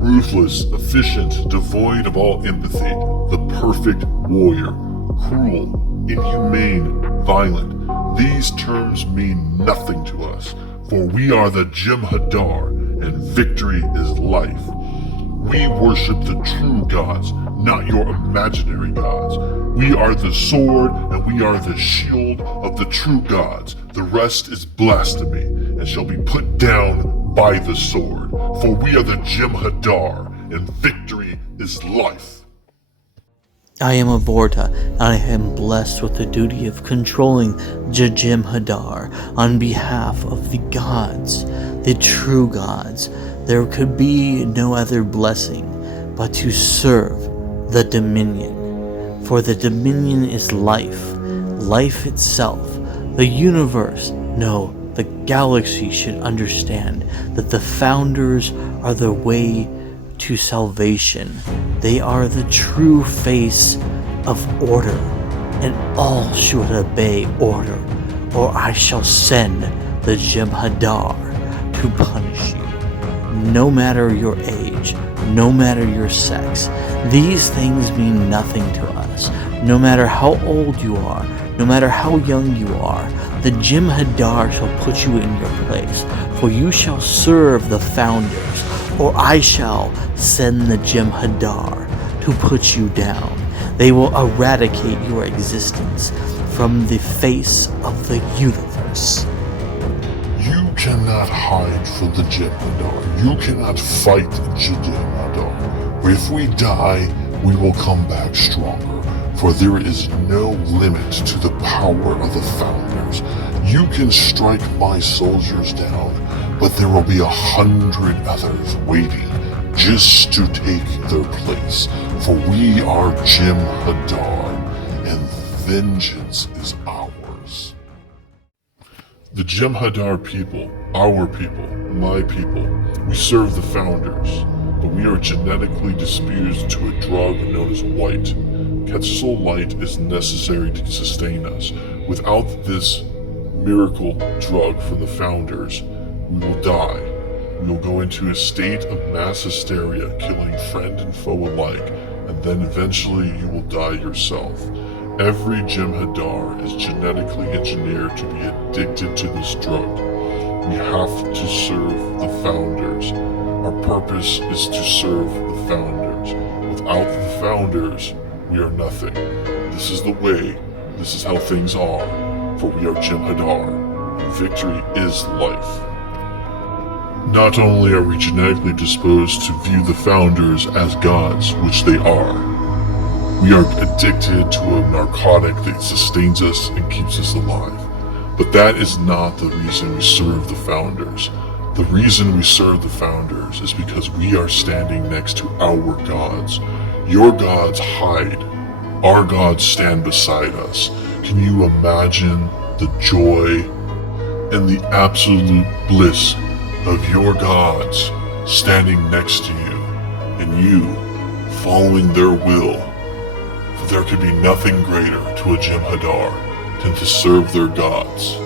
Ruthless, efficient, devoid of all empathy, the perfect warrior. Cruel, inhumane, violent. These terms mean nothing to us, for we are the Jem'Hadar, and victory is life. We worship the true gods, not your imaginary gods. We are the sword and we are the shield of the true gods. The rest is blasphemy and shall be put down by the sword. For we are the Jem'Hadar, and victory is life. I am a Vorta, and I am blessed with the duty of controlling Jem'Hadar on behalf of the gods, the true gods. There could be no other blessing but to serve the Dominion. For the Dominion is life, life itself. The universe, no, the galaxy should understand that the Founders are the way to salvation. They are the true face of order, and all should obey order, or I shall send the Jem'Hadar to punish you. No matter your age, no matter your sex, these things mean nothing to us. No matter how old you are, no matter how young you are, the Jem'Hadar shall put you in your place, for you shall serve the Founders, or I shall send the Jem'Hadar to put you down. They will eradicate your existence from the face of the universe. You cannot hide from the Jem'Hadar. You cannot fight Jem'Hadar. If we die, we will come back stronger, for there is no limit to the power of the Founders. You can strike my soldiers down, but there will be 100 others waiting just to take their place, for we are Jem'Hadar, and vengeance is ours. The Jem'Hadar people, our people, my people, we serve the Founders, but we are genetically disposed to a drug known as white. Quetzal light is necessary to sustain us. Without this miracle drug from the Founders, we will die. We will go into a state of mass hysteria, killing friend and foe alike, and then eventually you will die yourself. Every Jem'Hadar is genetically engineered to be addicted to this drug. We have to serve the Founders. Our purpose is to serve the Founders. Without the Founders, we are nothing. This is the way, this is how things are, for we are Jem'Hadar, and victory is life. Not only are we genetically disposed to view the Founders as gods, which they are, we are addicted to a narcotic that sustains us and keeps us alive. But that is not the reason we serve the Founders. The reason we serve the Founders is because we are standing next to our gods. Your gods hide. Our gods stand beside us. Can you imagine the joy and the absolute bliss of your gods standing next to you and you following their will? For there could be nothing greater to a Jem'Hadar than to serve their gods.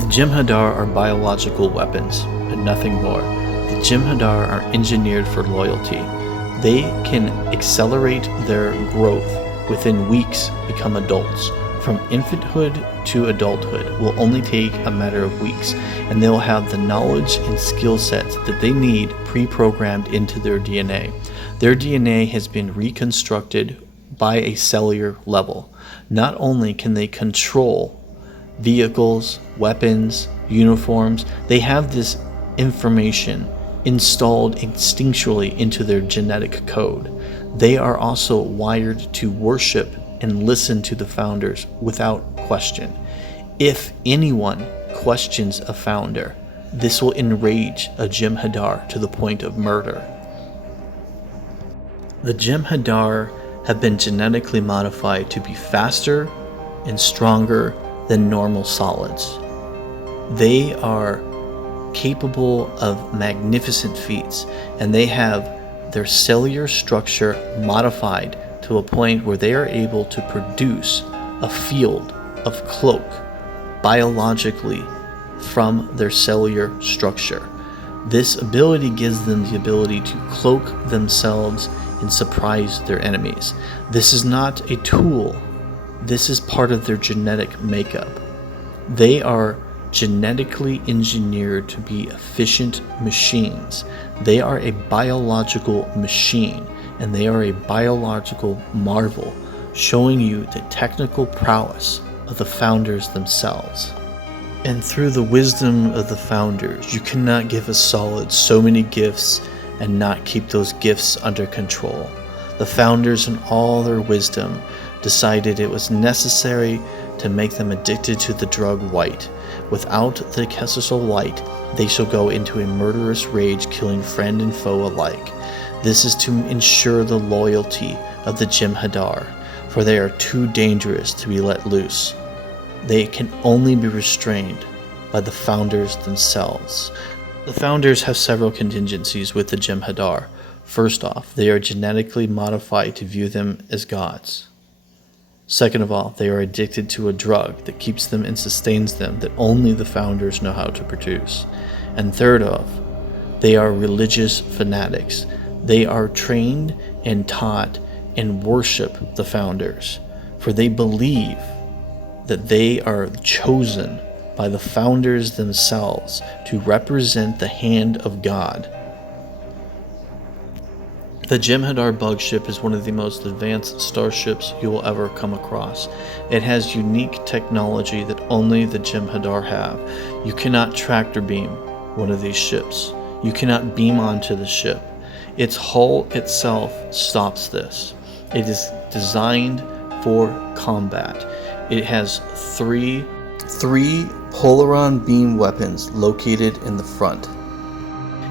The Jem'Hadar are biological weapons, and nothing more. The Jem'Hadar are engineered for loyalty. They can accelerate their growth within weeks, become adults. From infanthood to adulthood will only take a matter of weeks, and they'll have the knowledge and skill sets that they need pre-programmed into their DNA. Their DNA has been reconstructed by a cellular level. Not only can they control vehicles, weapons, uniforms, they have this information installed instinctually into their genetic code. They are also wired to worship and listen to the Founders without question. If anyone questions a Founder, this will enrage a Jem'Hadar to the point of murder. The Jem'Hadar have been genetically modified to be faster and stronger than normal solids. They are capable of magnificent feats, and they have their cellular structure modified to a point where they are able to produce a field of cloak biologically from their cellular structure. This ability gives them the ability to cloak themselves and surprise their enemies. This is not a tool. This is part of their genetic makeup. They are genetically engineered to be efficient machines. They are a biological machine, and they are a biological marvel, showing you the technical prowess of the founders themselves. And through the wisdom of the founders, you cannot give a solid so many gifts and not keep those gifts under control. The founders, in all their wisdom, decided it was necessary to make them addicted to the drug white. Without the Kessil light, they shall go into a murderous rage, killing friend and foe alike. This is to ensure the loyalty of the Jem'Hadar, for they are too dangerous to be let loose. They can only be restrained by the founders themselves. The founders have several contingencies with the Jem'Hadar. First off, they are genetically modified to view them as gods. Second of all, they are addicted to a drug that keeps them and sustains them that only the founders know how to produce. And third off, they are religious fanatics. They are trained and taught and worship the founders, for they believe that they are chosen by the founders themselves to represent the hand of God. The Jem'Hadar bug ship is one of the most advanced starships you will ever come across. It has unique technology that only the Jem'Hadar have. You cannot tractor beam one of these ships. You cannot beam onto the ship. Its hull itself stops this. It is designed for combat. It has three Polaron beam weapons located in the front.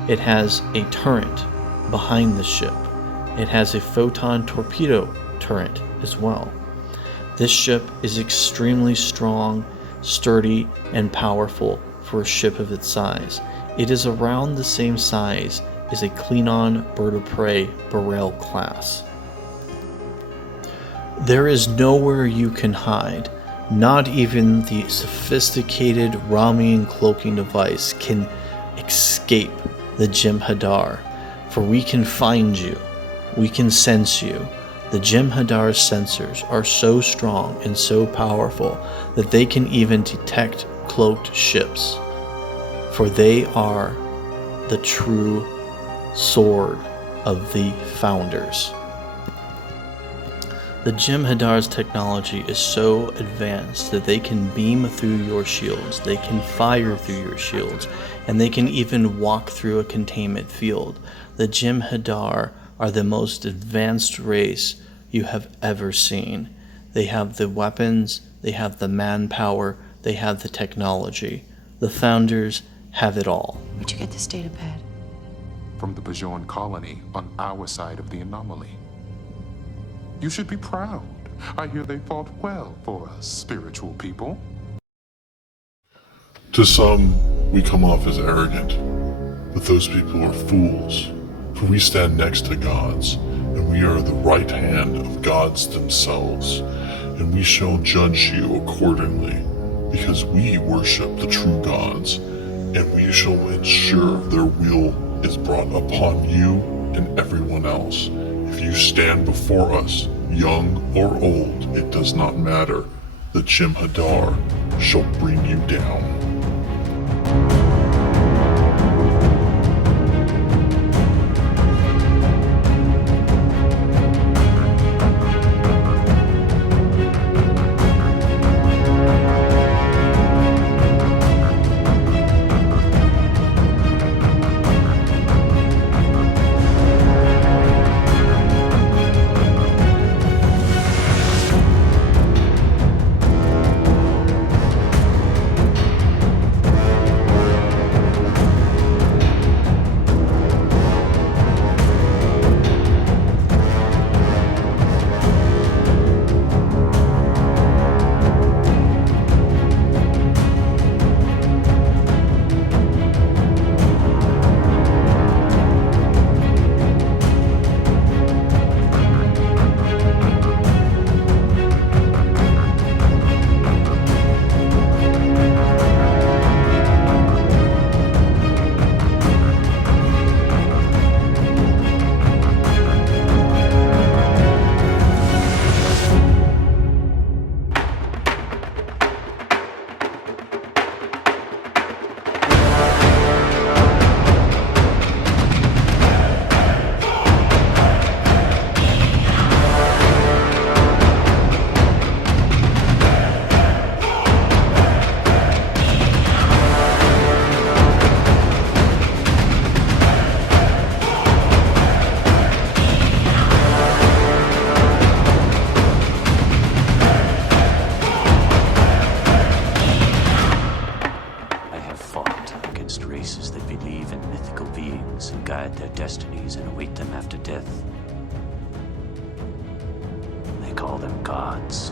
It has a turret behind the ship. It has a photon torpedo turret as well. This ship is extremely strong, sturdy, and powerful for a ship of its size. It is around the same size as a Klingon bird of prey Burrell class. There is nowhere you can hide. Not even the sophisticated Ramian cloaking device can escape the Jem'Hadar, for we can find you. We can sense you. The Jem'Hadar's sensors are so strong and so powerful that they can even detect cloaked ships, for they are the true sword of the founders. The Jem'Hadar's technology is so advanced that they can beam through your shields, they can fire through your shields, and they can even walk through a containment field. The Jem'Hadar are the most advanced race you have ever seen. They have the weapons, they have the manpower, they have the technology. The founders have it all. Where'd you get this data pad? From the Bajoran colony on our side of the anomaly. You should be proud. I hear they fought well for us, spiritual people. To some, we come off as arrogant, but those people are fools, for we stand next to gods, and we are the right hand of gods themselves, and we shall judge you accordingly, because we worship the true gods, and we shall ensure their will is brought upon you and everyone else. If you stand before us, young or old, it does not matter. The Jem'Hadar shall bring you down. to guide their destinies and await them after death. They call them gods.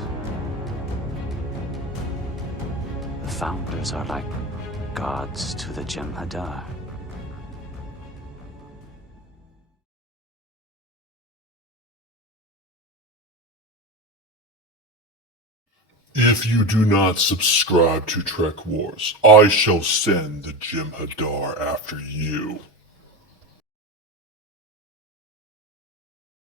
The founders are like gods to the Jem'Hadar. If you do not subscribe to Trek Wars, I shall send the Jem'Hadar after you.